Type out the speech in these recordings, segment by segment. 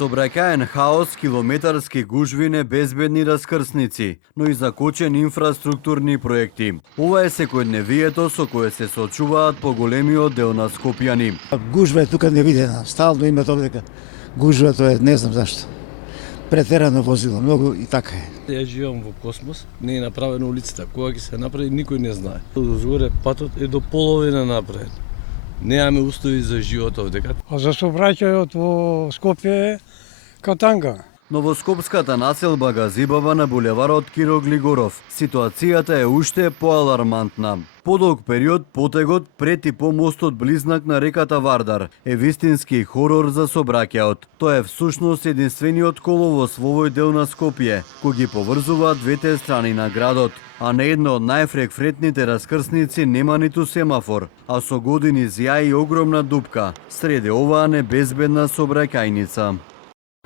Сообраќаен хаос, километарски гужви, небезбедни раскрсници, но и закочени инфраструктурни проекти. Ова е секојдневието со кое се соочуваат поголемиот дел на скопјани. Гужва е тука невидена, стално има тоа дека гужва, тоа е не знам зашто. Претерано возило, многу и така е. Ја живеам во Космос, не е направена улицата. Кога ќе се направи, никој не знае. Згоре патот е до половина направен. Немаме услови за живот овдека. А за сообраќајот во Скопје е катанга. Новоскопската населба Газибава на булеварот Киро Глигоров. Ситуацијата е уште поалармантна. Подолг период потегот пред и по мостот близнак на реката Вардар е вистински хорор за сообраќајот. Тоа е всушност единствениот коловоз во овој дел на Скопје, кој ги поврзува двете страни на градот. А на едно од најфреквентните раскрсници нема ниту семафор, а со години зја и огромна дупка среде оваа небезбедна сообраќајница.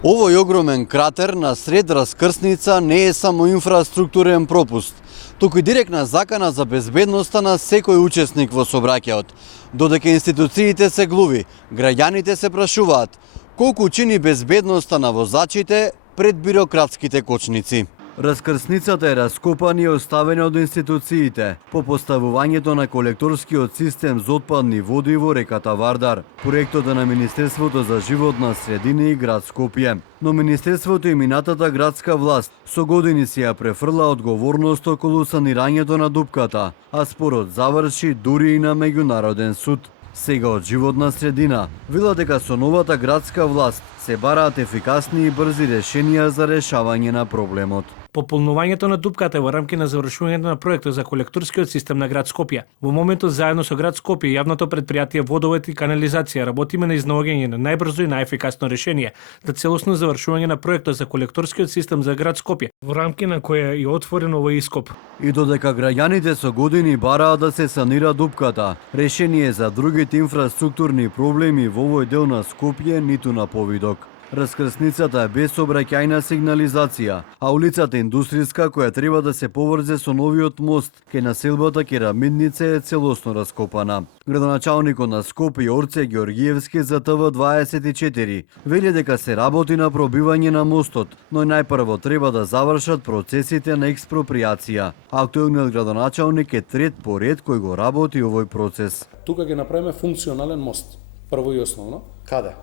Овој огромен кратер на сред раскрсница не е само инфраструктурен пропуст, туку и директна закана за безбедноста на секој учесник во сообраќајот. Додека институциите се глуви, граѓаните се прашуваат колку чини безбедноста на возачите пред бирократските кочници. Раскрсницата е раскопана и оставена од институциите по поставувањето на колекторскиот систем за отпадни води во реката Вардар. Проектот е на Министерството за животна средина и град Скопје. Но Министерството и минатата градска власт со години си ја префрла одговорност околу санирањето на дупката, а спорот заврши дури и на меѓународен суд. Сега од животна средина велат дека со новата градска власт се бараат ефикасни и брзи решенија за решавање на проблемот. Пополнувањето на дупката е во рамки на завршувањето на проектот за колекторскиот систем на град Скопје. Во моментот заедно со град Скопје и јавното предпријатие Водовод и канализација работиме на изнаоѓање на најбрзо и најефикасно решение за целосно завршување на проектот за колекторскиот систем за град Скопје, во рамки на која е отворен овој ископ. И додека граѓаните со години бараат да се санира дупката, решение за другите инфраструктурни проблеми во овој дел на Скопје ниту на повидок. Раскрсницата е без сообраќајна сигнализација, а улицата Индустријска, која треба да се поврзе со новиот мост кај населбата Керамидница, е целосно раскопана. Градоначалникот на Скопје Орце Георгиевски за ТВ24 вели дека се работи на пробивање на мостот, но најпрво треба да завршат процесите на експроприација. Актуелниот градоначалник е трет по ред кој го работи овој процес. Тука ќе направиме функционален мост, прво и основно. Каде?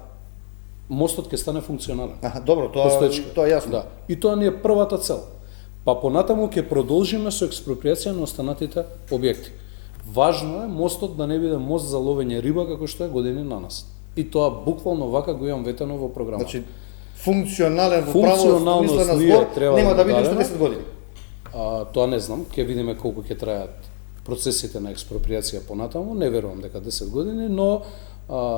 Мостот ќе стане функционален. Добро, тоа е јасно. Да. И тоа ни е првата цел. Па понатаму ќе продолжиме со експроприација на останатите објекти. Важно е мостот да не биде мост за ловење риба како што е години на нас. И тоа буквално вака го имам ветено во програмата. Значи функционален во право смисла на збор нема да биде уште 10 години. Тоа не знам, ќе видиме колку ќе трајат процесите на експроприација понатаму, не верувам дека 10 години, но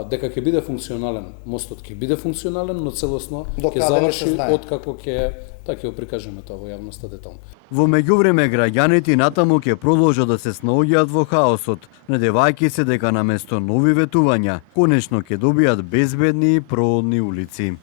дека ќе биде функционален. Мостот ќе биде функционален, но целосно ќе заврши откако ќе го прикажеме тоа во јавноста детално. Во меѓувреме граѓаните натаму ќе продолжат да се снаоѓаат во хаосот, надевајќи се дека наместо нови ветувања, конечно ќе добијат безбедни и проодни улици.